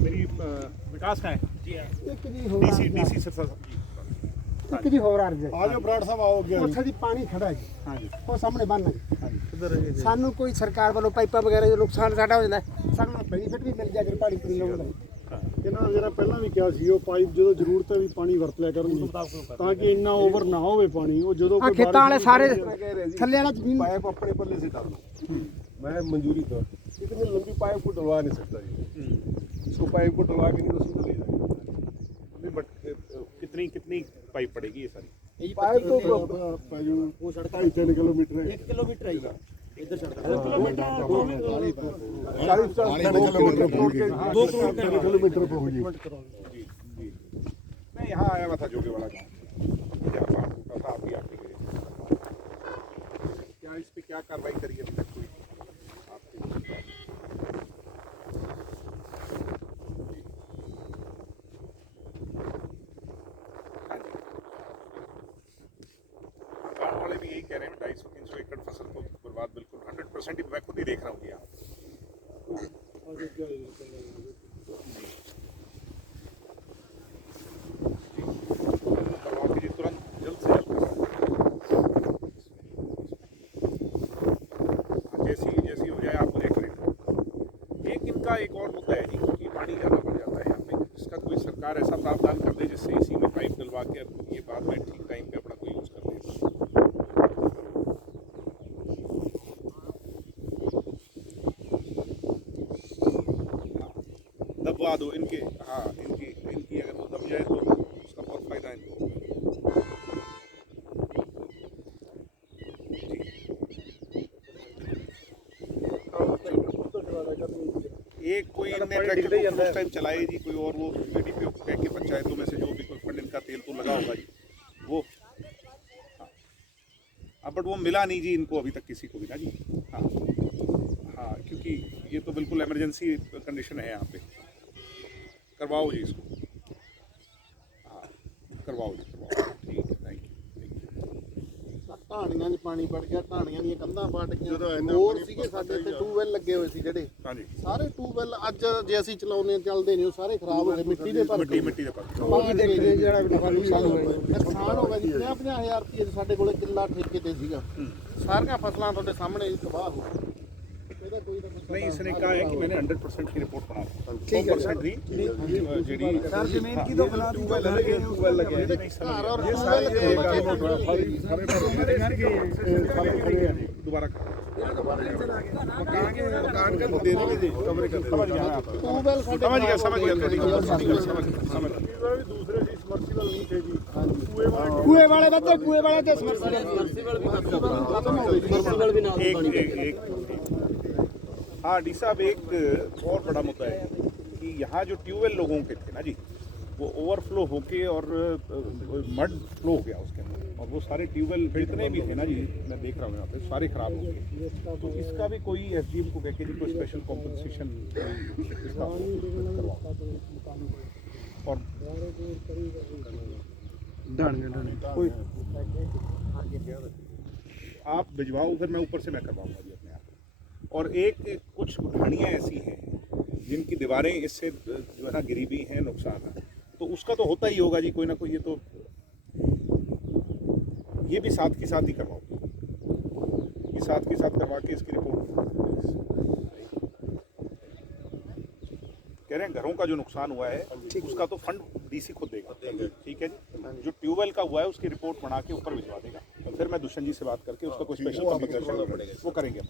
मेरी विकास का है जी ਇੱਕ ਜੀ ਹੋਰ डीसी डीसी सिरसा जी ਇੱਕ ਜੀ ਹੋਰ ਅਰਜ਼ ਹੈ। ਆਜੋ ਬਰਾੜ ਸਾਹਿਬ ਆਓ ਅੱਗੇ ਉੱਥੇ ਦੀ ਪਾਣੀ ਖੜਾ ਜੀ, हाँ जी ਉਹ ਸਾਹਮਣੇ ਬੰਨ ਹੈ। हाँ जी किधर ਸਾਨੂੰ ਕੋਈ ਸਰਕਾਰ ਵੱਲੋਂ ਪਾਈਪਾਂ ਵਗੈਰਾ ਜੋ ਨੁਕਸਾਨ ਸਾਡਾ ਹੋ ਜਾਂਦਾ ਹੈ, ਸਾਨੂੰ ਬੈਨੀਫਿਟ ਵੀ ਮਿਲ ਜਾ ਜੇ ਪਾਣੀ ਪੂਰੀ ਲਾਉਂਦਾ। ਇਹਨਾਂ ਨੇ ਜਿਹੜਾ ਪਹਿਲਾਂ ਵੀ ਕਿਹਾ ਸੀ ਉਹ ਪਾਈਪ ਜਦੋਂ ਜ਼ਰੂਰਤ ਹੈ ਵੀ ਪਾਣੀ ਵਰਤ ਲਿਆ ਕਰਨ ਤਾਂ ਕਿ ਇੰਨਾ ਓਵਰ ਨਾ ਹੋਵੇ ਪਾਣੀ। ਉਹ ਜਦੋਂ ਆ ਖੇਤਾਂ ਵਾਲੇ ਸਾਰੇ ਥੱਲੇ ਵਾਲਾ ਜ਼ਮੀਨ पाइप अपने पल्ले से डाल दो। मैं मंजूरी तो इतनी लंबी पाइप को डलवा नहीं सकता जी। इसको पाइप को डलवा के नहीं तो सीधा ले जाएगा। बट कितनी पाइप पड़ेगी ये सारी पाइप तो वो सड़क 3 किलोमीटर है। 1 किलोमीटर है इधर सड़क 2 किलोमीटर पे होगी। जी जी मैं यहाँ आया हुआ था जोगे वाला गाँव जहाँ पानी टूटा था अभी आपके लिए क्या इस पे क्या कार्रवाई करी अभी तक कोई आपके गाँव वाले भी यही कह रहे हैं 250-300 एकड़ फसल को बर्बाद बिल्कुल 100% मैं खुद ही देख रहा हूँ यहाँ करवाओ कीजिए तुरंत जल्द से जल्द जैसी जैसी हो जाए आप मुझे करें। एक इनका एक और मुद्दा है जी कि पानी ज़्यादा बढ़ जाता है यहाँ पे, इसका कोई सरकार ऐसा प्रावधान कर दे जिससे इसी में पाइप डलवा के ये बाद में ठीक टाइम पे अपना कोई यूज़ कर ले। दबवा दो इनके, हाँ इनकी अगर वो दब जाए तो उसका बहुत फायदा इनको होगा। एक कोई इनने ट्रैक्टर को उस टाइम चलाए जी कोई और वो बीडीपीओ को कह के पंचायतों में से जो भी कोई फंड इनका तेल तो लगा होगा जी वो हाँ बट वो मिला नहीं जी इनको अभी तक किसी को भी ना जी। हाँ हाँ क्योंकि ये तो बिल्कुल इमरजेंसी कंडीशन है यहाँ पे। करवाओ जी इसको, हाँ करवाओ जी करवाओ ठीक है थैंक यू। ਢਾਣੀਆਂ 'ਚ ਪਾਣੀ ਵੜ ਗਿਆ, ਢਾਣੀਆਂ ਦੀਆਂ ਕੰਧਾਂ ਪਾਟ ਗਈਆਂ। ਹੋਰ ਸੀਗੇ ਸਾਡੇ ਇੱਥੇ ਟਿਊਬਵੈਲ ਲੱਗੇ ਹੋਏ ਸੀ ਜਿਹੜੇ हाँ जी ਸਾਰੇ ਟਿਊਬਵੈਲ ਅੱਜ ਜੇ ਅਸੀਂ ਚਲਾਉਂਦੇ ਚੱਲਦੇ ਨਹੀਂ, ਉਹ ਸਾਰੇ ਖਰਾਬ ਹੋ ਗਏ ਮਿੱਟੀ ਦੇ ਭਰ ਗਏ। मिट्टी दे पास ਬਾਕੀ ਦੇਖਦੇ ਜਿਹੜਾ ਨਫਾ ਨੁਕਸਾਨ ਹੋਇਆ ਨੁਕਸਾਨ ਹੋ ਗਿਆ ਜੀ। 50,000 ਰੁਪਏ ਸਾਡੇ ਕੋਲੇ ਕਿੱਲਾ ਠੇਕੇ ਤੇ ਸੀਗਾ। ਸਾਰੀਆਂ ਫਸਲਾਂ ਤੁਹਾਡੇ ਸਾਹਮਣੇ ਤਬਾਹ ਹੋ ਗਈਆਂ। ਇਹਦਾ ਕੋਈ ਨਾ ਕੋਈ नहीं इसने कहा है कि मैंने 100% की रिपोर्ट बना 100% दी जेडी सर जमीन की तो बना दी ਟਿਊਬਵੈਲ ਲੱਗੇ ਟਿਊਬਵੈਲ ਲੱਗੇ ਘਰ ਔਰ ਟਿਊਬਵੈਲ दोबारा करो मकान का दे देंगे जी, कमरे का ट्यूबवेल समझ गया समझ गया। दूसरे से समर्सिबल नहीं थे जी। ਕੂਏ ਵਾਲੇ ਬੱਤੇ ਕੂਏ ਵਾਲੇ ਤੇ ਸਮਰਸੀਬਲ हाँ डी साहब एक और बड़ा मुद्दा है कि यहाँ जो ट्यूबवेल लोगों के थे ना जी वो ओवरफ्लो होके और मड फ्लो हो गया उसके अंदर और वो सारे ट्यूबवेल जितने भी थे ना जी मैं देख रहा हूँ यहाँ पे सारे खराब हो गए। तो इसका भी कोई एसडीएम को कह के जी कोई स्पेशल कॉम्पनसेशन इसका करवाओ और कोई आप भिजवाओ फिर मैं ऊपर से मैं करवाऊंगा जी अपने आप। और एक कुछ ढाणियाँ ऐसी हैं जिनकी दीवारें इससे जो है ना गिरी भी हैं, नुकसान है तो उसका तो होता ही होगा जी कोई ना कोई। ये तो ये भी साथ के साथ ही करवाओ, ये साथ के साथ करवा के इसकी रिपोर्ट कह रहे हैं घरों का जो नुकसान हुआ है उसका तो फंड डीसी खुद देगा ठीक है जी। जो ट्यूबवेल का हुआ है उसकी रिपोर्ट बना के ऊपर भिजवा देगा, फिर मैं दुष्यंत जी से बात करके उसका कोई स्पेशल कॉम्पनसेशन वो करेंगे।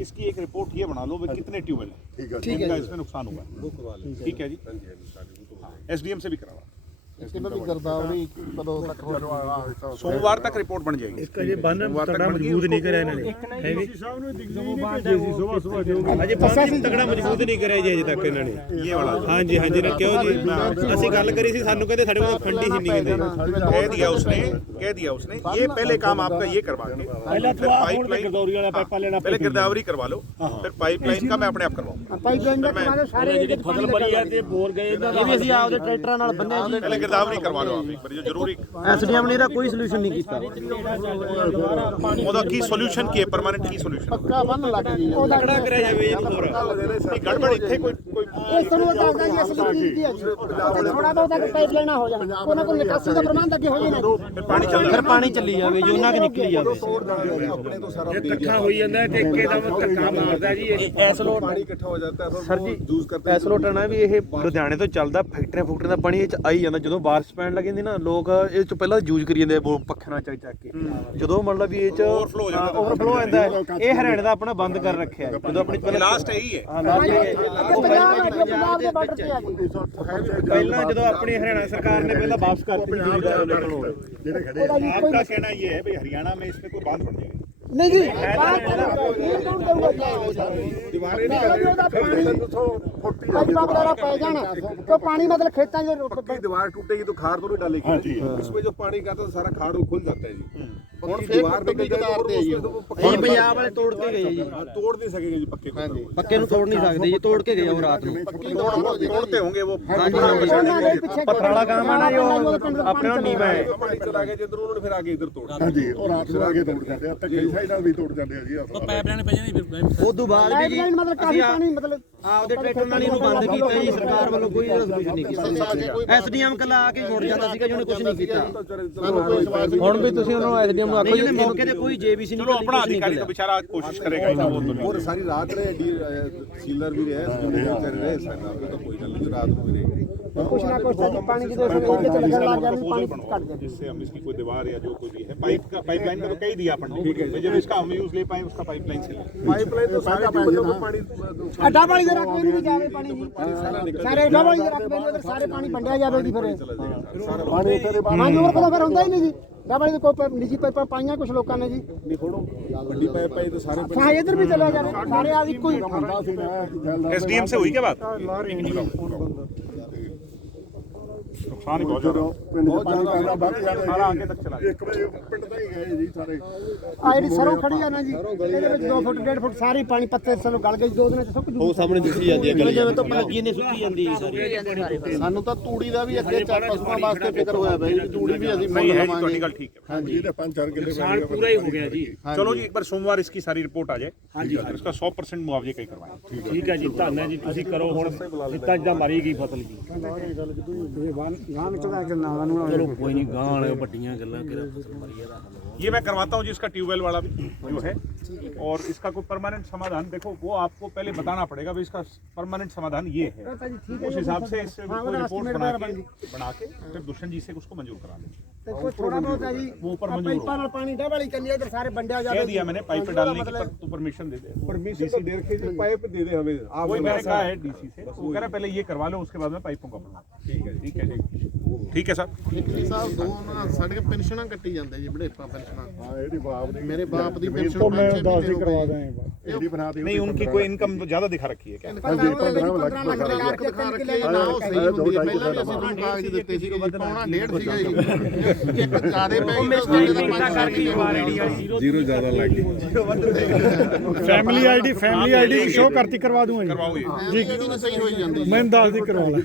इसकी एक रिपोर्ट ये बना लो कितने ट्यूबवेल है इसमें नुकसान हुआ है ठीक है जी। एसडीएम से भी करवा इसमें भी गिरदावरी कदों तक हो सोमवार तक रिपोर्ट बन जाएगी। इसका ये बन तगड़ा मजबूत नहीं करा इन्होंने है भी अजे पक्का तगड़ा मजबूत नहीं करा जी अजे तक इन्होंने ये वाला हाँ जी ना क्यों जी ਅਸੀਂ ਗੱਲ ਕਰੀ ਸੀ ਸਾਨੂੰ ਕਹਿੰਦੇ ਸਾਡੇ ਕੋਲ ਫੰਡ ਹੀ ਨਹੀਂ ਕਹਿੰਦੇ कह दिया उसने ये पहले काम आपका ये करवा के पहले गिरदावरी करवा लो फिर पाइपलाइन का मैं अपने आप करवाऊंगा। ਪਾਈਪਲਾਈਨ ਦਾ ਸਾਰੇ फसल बड़ी है ते बोर गए ਇਹ ਵੀ ਅਸੀਂ ਆਪਦੇ ਟਰੈਕਟਰਾਂ ਨਾਲ ਬੰਨੇ ਜੀ। पहले गिरदावरी करवा लो आप एक बार, जो जरूरी ਐਸਡੀਐਮ ਨੇ ਇਹਦਾ ਕੋਈ ਸੋਲੂਸ਼ਨ ਨਹੀਂ ਕੀਤਾ ਉਹਦਾ ਕੀ ਸੋਲੂਸ਼ਨ ਕੀ ਹੈ, ਪਰਮਾਨੈਂਟ ਕੀ ਸੋਲੂਸ਼ਨ ਪੱਕਾ ਬੰਨ ਲੱਗ ਗਈ ਉਹਦਾ ਖੜਾ ਕਰਿਆ ਜਾਵੇ ਇਹਨੂੰ ਹੋਰ ਨਹੀਂ ਗੜਬੜ ਇੱਥੇ ਕੋਈ ਇਸ ਤੋਂ ਦੱਸਦਾ ਜੀ ਅਸਲੀ ਚੀਜ਼ ਕੀ ਹੈ ਜੀ ਥੋੜਾ ਬਹੁਤ ਅਗਰ ਪਾਈਪ ਲਾਈਨ ਹੋ ਜਾਵੇ ਉਹਨਾਂ ਕੋਲ ਨਿਕਾਸੀ ਦਾ ਪ੍ਰਬੰਧ ਅੱਗੇ ਹੋ ਜਾਏ ਫਿਰ ਪਾਣੀ ਚੱਲਦਾ ਫਿਰ ਪਾਣੀ ਚੱਲੀ ਜਾਵੇ ਜੀ ਉਹਨਾਂ ਕਿ ਨਿਕਲੀ ਜਾਵੇ अपने तो सारा ਇਕੱਠਾ ਹੋਈ ਜਾਂਦਾ ਤੇ ਇੱਕਦਮ ਧੱਕਾ ਮਾਰਦਾ ਜੀ ਇਹ ਐਸ ਲੋਟ पानी इकट्ठा हो जाता है ਸਰ ਜੀ ਐਸ ਲੋਟਣਾ ਵੀ ਇਹ ਲੁਧਿਆਣੇ ਤੋਂ ਚੱਲਦਾ, ਫੈਕਟਰੀਆਂ ਦਾ ਪਾਣੀ ਇਹ ਚ ਆਈ ਜਾਂਦਾ। ਜਦੋਂ ਬਾਰਿਸ਼ ਪੈਣ ਲੱਗ ਜਾਂਦੀ ਨਾ, ਲੋਕ ਇਹ ਚ ਪਹਿਲਾਂ ਯੂਜ਼ ਕਰੀ ਜਾਂਦੇ ਆ ਪੱਖੇ ਨਾਲ ਚੱਕ ਕੇ, ਜਦੋਂ ਮਤਲਬ ਵੀ ਇਹ ਚ ਓਵਰਫਲੋ ਹੋ ਜਾਂਦਾ ਹੈ। ਇਹ ਹਰਿਆਣੇ ਦਾ ਆਪਣਾ ਬੰਦ ਕਰ ਰੱਖਿਆ ਹੈ। ਜਦੋਂ ਆਪਣੀ ਪਹਿਲਾਂ ਲਾਸਟ ਇਹੀ ਹੈ। ਹਾਂ ਲਾਸਟ ਪੰਜਾਬ ਦੇ ਬਾਰਡਰ ਤੇ ਆ ਗਈ ਪਹਿਲਾਂ ਜਦੋਂ ਆਪਣੀ ਹਰਿਆਣਾ ਸਰਕਾਰ ਨੇ ਪਹਿਲਾਂ ਵਾਪਸ ਕਰਤੀ ਬਿਜਲੀ ਦਾ ਕੰਟਰੋਲ। आपका कहना ये है भाई हरियाणा में इसमें कोई बांध पड़ जाएगा? ਨਹੀਂ ਜੀ ਬਾਤ ਦੀਵਾਰੇ ਪਾਈਪਾਂ ਵਗੈरह ਪੈ ਜਾਣ तो पानी मतलब खेतों में पक्की दीवार टूटेगी तो खाद तो नहीं डालेगी। इसमें जो पानी का तो सारा खाद वो खुल जाता है जी। ਹੁਣ पक्की दीवार पे ਇਹ ਪੰਜਾਬ ਵਾਲੇ ਤੋੜ ਕੇ ਗਏ ਜੀ, तोड़ नहीं सकेंगे जी पक्के को। ਪੱਕੇ ਨੂੰ ਤੋੜ ਨਹੀਂ ਸਕਦੇ ਜੀ, ਤੋੜ ਕੇ ਗਏ ਉਹ ਰਾਤ ਨੂੰ। तोड़ते होंगे वो पथराला काम है ना जो अपने नीवा है। पानी चला गया जिधर उन्होंने फिर आगे इधर तोड़ दिया। ਹਾਂਜੀ ਉਹ ਰਾਤ ਨੂੰ ਆਗੇ ਤੋੜ ਜਾਂਦੇ ਆ, ਧੱਕੇ ਸਾਈਡਾਂ ਵੀ ਤੋੜ ਜਾਂਦੇ ਆ ਜੀ। ਉਸ ਤੋਂ ਬਾਅਦ ਵੀ ਜੀ ਮਤਲਬ ਕਾਫੀ ਪਾਣੀ ਮਤਲਬ ਆਪਦੇ ਟਰੈਕਟਰ ਨਾਲ ਇਹਨੂੰ ਬੰਦ ਕੀਤਾ ਜੀ, ਸਰਕਾਰ ਵੱਲੋਂ ਕੋਈ ਸੋਲੂਸ਼ਨ ਨਹੀਂ ਕੀਤਾ। ਐਸਡੀਐਮ ਕੱਲਾ ਆ ਕੇ ਮੁੜ ਜਾਂਦਾ ਸੀਗਾ ਜੀ, ਉਹਨੇ ਕੁਝ ਨਹੀਂ ਕੀਤਾ। ਹੁਣ ਵੀ ਤੁਸੀਂ ਉਹਨੂੰ ਐਸਡੀਐਮ ਨੂੰ ਆਖੋ ਜੀ ਮੌਕੇ ਤੇ ਕੋਈ ਜੇਬੀਸੀ चलो अपना अधिकारी तो बेचारा कोशिश करेगा ही ना, वो तो और सारी रात रहे सीलर भी रहे रहे तो कोई गल नहीं, रात को भी रहे। कुछ ना कुछ पानी की दोस्त में चल लग जाए पानी काट दे। जिससे हम इसकी कोई दीवार या जो कोई भी है पाइपलाइन का तो कही दिया अपन ने, जब इसका हम यूज ले पाए उसका पाइपलाइन से ले। पाइपलाइन तो सारा पानी ਅੱਡਾ ਵਾਲੀ ਦੇ ਰਕਬੇ ਨੂੰ ਵੀ ਜਾਵੇ ਪਾਣੀ ਜੀ, ਸਾਰੇ ਅੱਡਾ ਵਾਲੀ ਦੇ ਰਕਬੇ ਨੂੰ ਸਾਰੇ ਪਾਣੀ ਵੰਡਿਆ ਜਾਵੇ ਜੀ। ਫਿਰ ਪਾਣੀ ਤੇਰੇ ਪਾਣੀ ਹੋਰ ਕੋਲ ਫਿਰ ਹੁੰਦਾ ਹੀ ਨਹੀਂ ਜੀ। ਅੱਡਾ ਵਾਲੀ ਦੇ ਕੋਈ ਨਿੱਜੀ ਪਾਈਪਾਂ ਪਾਈਆਂ ਕੁਝ ਲੋਕਾਂ ਨੇ ਜੀ। नहीं फोड़ो बड़ी पाइप पाई तो सारे ਹਾਂ ਇੱਧਰ ਵੀ ਚਲਾ ਜਾਵੇ, ਸਾਰੇ ਆ ਇੱਕੋ ਹੀ। एसडीएम से हुई क्या बात? नुकसान ही बहुत ज्यादा ਪਿੰਡ ਚ ਪਾਣੀ ਪੈਂਦਾ ਵੱਧ ਜਾਂਦਾ सारा आगे तक चला गया। ਇੱਕ ਵਜੇ ਪਿੰਡ ਤਾਂ ਹੀ ਗਏ ਜੀ ਸਾਰੇ। ਆ ਜਿਹੜੀ ਸਰੋਂ ਖੜੀ ਆ ਨਾ ਜੀ, ਇਹਦੇ ਵਿੱਚ 2 ਫੁੱਟ 1.5 ਫੁੱਟ ਸਾਰੀ ਪਾਣੀ ਪੱਤੇ ਸਾਨੂੰ ਗਲ ਗਏ, 2 ਦਿਨਾਂ ਚ ਸੁੱਕ ਜੂ। ਉਹ ਸਾਹਮਣੇ ਦਿਸੀ ਜਾਂਦੀ ਹੈ ਗਲੀ ਜਿਵੇਂ ਤੋਂ ਲੱਗੀ ਨੇ ਸੁੱਕੀ ਜਾਂਦੀ ਹੈ ਸਾਰੀ। ਸਾਨੂੰ ਤਾਂ ਤੂੜੀ ਦਾ ਵੀ ਅੱਗੇ ਚਾਰ ਪਸ਼ੂਆਂ ਵਾਸਤੇ ਫਿਕਰ ਹੋਇਆ ਬਈ, ਤੂੜੀ ਵੀ ਅਸੀਂ नहीं है जी, तो ठीक है। ਹਾਂਜੀ ਇਹਦੇ 5-4 ਕਿੱਲੇ ਨੁਕਸਾਨ ਪੂਰਾ ਹੀ ਹੋ ਗਿਆ ਜੀ। चलो जी, एक बार सोमवार इसकी सारी रिपोर्ट आ जाए। हाँ जी, इसका 100% मुआवजे का ही करवाएं। ਠੀਕ ਹੈ ਜੀ, ਧੰਨ ਹੈ ਜੀ, ਤੁਸੀਂ ਕਰੋ ਹੁਣ ਜਿੱਦਾਂ ਜਿੱਦਾਂ ਮਾਰੀ ਗਈ ਫਸਲ ਜੀ। ਚਲੋ ਕੋਈ ਨਹੀਂ, ਗਾਂ ਵਾਲੇ ਵੱਡੀਆਂ ਗੱਲਾਂ ਕਿਹੜਾ ਫਸਲ ਮਾਰੀ ਇਹਦਾ ਹੱਲ ਹੋ। ये मैं करवाता हूँ जी, इसका ट्यूबवेल वाला भी जो है, और इसका कोई परमानेंट समाधान देखो वो आपको पहले बताना पड़ेगा भाई इसका परमानेंट समाधान ये है। उस हिसाब से इससे कोई रिपोर्ट बना के फिर दुष्यंत जी से उसको मंजूर करा दें। ਤੇ ਕੋਈ ਥੋੜਾ ਬਹੁਤ ਹੈ ਜੀ, वो ऊपर मंजूर ਪਾਈਪਾਂ ਨਾਲ ਪਾਣੀ ਡਾ ਵਾਲੀ ਕਰਨੀ, ਇਧਰ ਸਾਰੇ ਵੰਡਿਆ ਜਾਵੇ। कह दिया मैंने पाइप पे डालने की, पर तू परमिशन दे दे। परमिशन तो दे रखी थी, पाइप दे दे हमें। आप वही मैंने कहा है डीसी से, वो कह रहा पहले ये करवा लो उसके बाद में पाइपों का बनवा। ठीक है ठीक है ठीक है सर। ਸਾਹਿਬ ਦੋ ਨਾ ਸਾਡੇ ਪੈਨਸ਼ਨਾਂ ਕੱਟੀ ਜਾਂਦੇ ਜੀ, ਬੜੇਪਾ ਪੈਨਸ਼ਨਾਂ। ਹਾਂ ਇਹਦੀ ਬਾਪ ਦੀ ਮੇਰੇ ਬਾਪ ਦੀ ਪੈਨਸ਼ਨ ਮੈਂ 10 ਦੀ ਕਰਵਾ ਦਾਂ ਇਹਦੀ ਬਣਾ ਦੇ। नहीं उनकी कोई इनकम ज्यादा दिखा रखी है क्या? 15 ਲੱਖ ਦਿਖਾ ਕੇ ਲੈ ਨਾ ਉਹ ਸਹੀ ਹੁੰਦੀ ਹੈ। ਪਹਿਲਾਂ ਵੀ ਅਸੀਂ ਤੁਹਾਨੂੰ ਕਾਗਜ਼ ਦਿੱਤੇ ਸੀ ਕਿ ਪਾਉਣਾ 1.5 ਸੀਗਾ ਜੀ, ਇੱਕ ਜ਼ਿਆਦੇ ਪੈ ਗਈ ਸਾਡੇ ਦਾ 5 जीरो ज्यादा लग गई। ਫੈਮਿਲੀ ਆਈਡੀ ਸ਼ੋ ਕਰਤੀ ਕਰਵਾ ਦੂੰਗਾ ਜੀ। करवाओ ये ਜੀ ਜਿਹੜੀ ਸਹੀ ਹੋਈ ਜਾਂਦੀ ਮੈਂ 10 ਦੀ ਕਰਵਾ ਲਾਂ।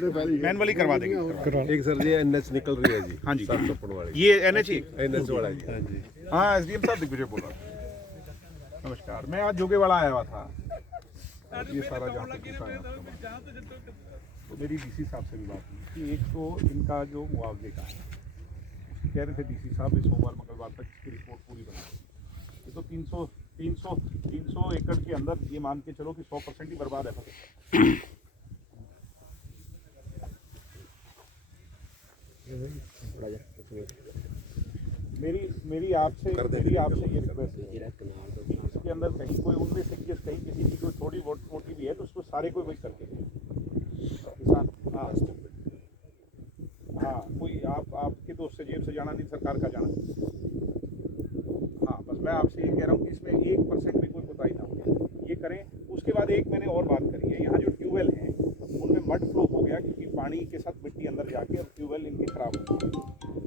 मैनुअली करवा देंगे। एक सर जी एनएच निकल रही है जी। हाँ जी, 700 वाली ये एनएच एनएच वाला जी। हाँ जी हाँ, एसडीएम साहब दिग्विजय बोल रहा था। नमस्कार, मैं आज जोगेवाड़ा आया हुआ था। ये सारा जहाँ तक पूछा है तो मेरी डीसी साहब से भी बात हुई कि एक तो इनका जो मुआवजे का है, कह रहे थे डीसी साहब इस सोमवार मंगलवार तक इसकी रिपोर्ट पूरी बना देंगे। ये तो 300 एकड़ के अंदर ये मान के चलो कि 100% ही बर्बाद है फसल। मेरी आपसे ये रिक्वेस्ट है कि इसके अंदर कहीं कोई उनमें से कहीं किसी की कोई थोड़ी मोटी भी है तो उसको सारे को वही करके दें किसान। हाँ कोई आपके दोस्त से जेब से जाना नहीं, सरकार का जाना। हाँ बस मैं आपसे ये कह रहा हूँ कि इसमें 1% भी कोई कोताही ना हो, ये करें। उसके बाद एक मैंने और बात करी है, यहाँ जो ट्यूबवेल हैं उनमें मड फ्लो हो गया क्योंकि पानी के साथ मिट्टी अंदर जाके और ट्यूबवेल इनके खराब हो गए।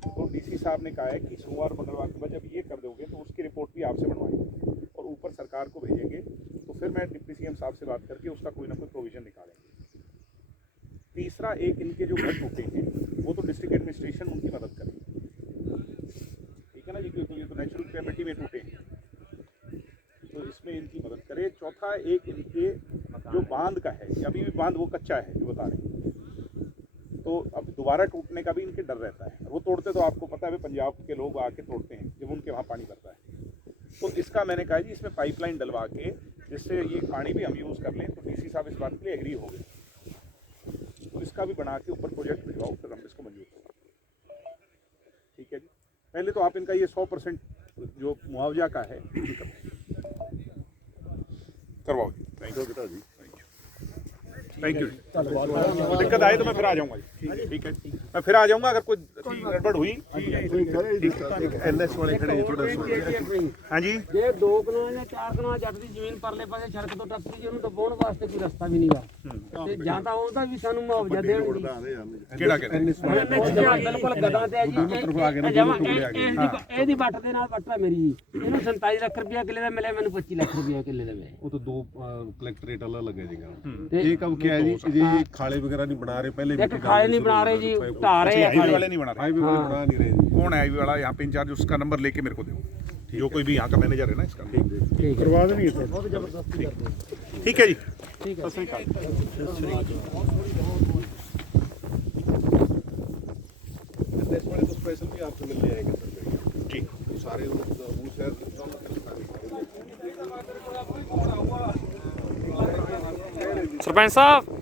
तो डीसी साहब ने कहा है कि सोमवार मंगलवार के बाद जब ये कर दोगे तो उसकी रिपोर्ट भी आपसे बनवाएंगे और ऊपर सरकार को भेजेंगे, तो फिर मैं डिप्टी सीएम साहब से बात करके उसका कोई ना कोई प्रोविजन निकालेंगे। तीसरा, एक इनके जो घर टूटे हैं वो तो डिस्ट्रिक्ट एडमिनिस्ट्रेशन उनकी मदद करे, ठीक है ना जी, क्योंकि ये तो नेचुरल कैमिटी में टूटे हैं, तो इसमें इनकी मदद करे। चौथा, एक इनके जो बांध का है, अभी भी बांध वो कच्चा है जो बता रहे हैं, तो अब दोबारा टूटने का भी इनके डर रहता है। वो तोड़ते तो आपको पता है पंजाब के लोग आके तोड़ते हैं जब उनके वहाँ पानी भरता है, तो इसका मैंने कहा जी इसमें पाइपलाइन डलवा के जिससे ये पानी भी हम यूज़ कर लें, तो डीसी साहब इस बात के लिए एग्री हो गए, तो इसका भी बना के ऊपर प्रोजेक्ट भिजवाओ, फिर हम इसको मंजूर करें, ठीक है जी। पहले तो आप इनका ये 100% जो मुआवजा का है करवाओ जी। थैंक यू बेटा जी, थैंक यू। दिक्कत आए तो मैं फिर आ जाऊंगा जी, ठीक है, मैं फिर आ जाऊंगा अगर कोई गड़बड़ हुई। एनएस वाले खड़े थोड़ा हाँ जी, ਜੇ 2 ਕਨਾਲ ਜਾਂ 4 ਕਨਾਲ ਜੱਟ ਦੀ ਜ਼ਮੀਨ ਪਰਲੇ ਪਾਸੇ ਸੜਕ ਤੋਂ ਟੱਪਦੀ ਜੀ, ਉਹਨੂੰ ਦਬਾਉਣ ਵਾਸਤੇ ਕੋਈ ਰਸਤਾ ਵੀ ਨਹੀਂਗਾ, ਤੇ ਜਾਂ ਤਾਂ ਉਹਦਾ ਵੀ ਸਾਨੂੰ ਮੁਆਵਜ਼ਾ ਦੇਣ ਜੀ। ਕਿਹੜਾ ਕਹਿੰਦੇ ਬਿਲਕੁਲ ਗਦਾਂ ਤੇ ਹੈ ਜੀ, ਇਹਦੀ ਵੱਟ ਦੇ ਨਾਲ ਵੱਟਾ ਮੇਰੀ ਜੀ, ਇਹਨੂੰ 47 ਲੱਖ ਰੁਪਇਆ ਕਿੱਲੇ ਦਾ ਮਿਲਿਆ, ਮੈਨੂੰ 25 ਲੱਖ ਰੁਪਇਆ ਕਿੱਲੇ ਦਾ ਮਿਲਿਆ। वो तो दो कलेक्टरेट अलग लगे जी। एक अब क्या है जी, ये खाले वगैरह नहीं बना रहे, पहले ਇੱਕ ਖਾਲੇ ਨਹੀਂ ਬਣਾ ਰਹੇ ਜੀ, ਢਾ ਰਹੇ ਆ हाईवे ਖਾਲੇ। वाले नहीं बना रहे, हाईवे बना नहीं रहे जी। कौन है हाईवे वाला यहाँ पे इंचार्ज, उसका नंबर लेके मेरे को दो, जो कोई भी यहाँ का मैनेजर है ना इसका। ਕਰਵਾ ਦੇਣੀ ਸਰ। ठीक है जी, एनएस वाले तो स्पेशल भी आपसे मिलने आएंगे सर जी। तो सारे वो शहर ਸਰਪੰਚ ਸਾਹਿਬ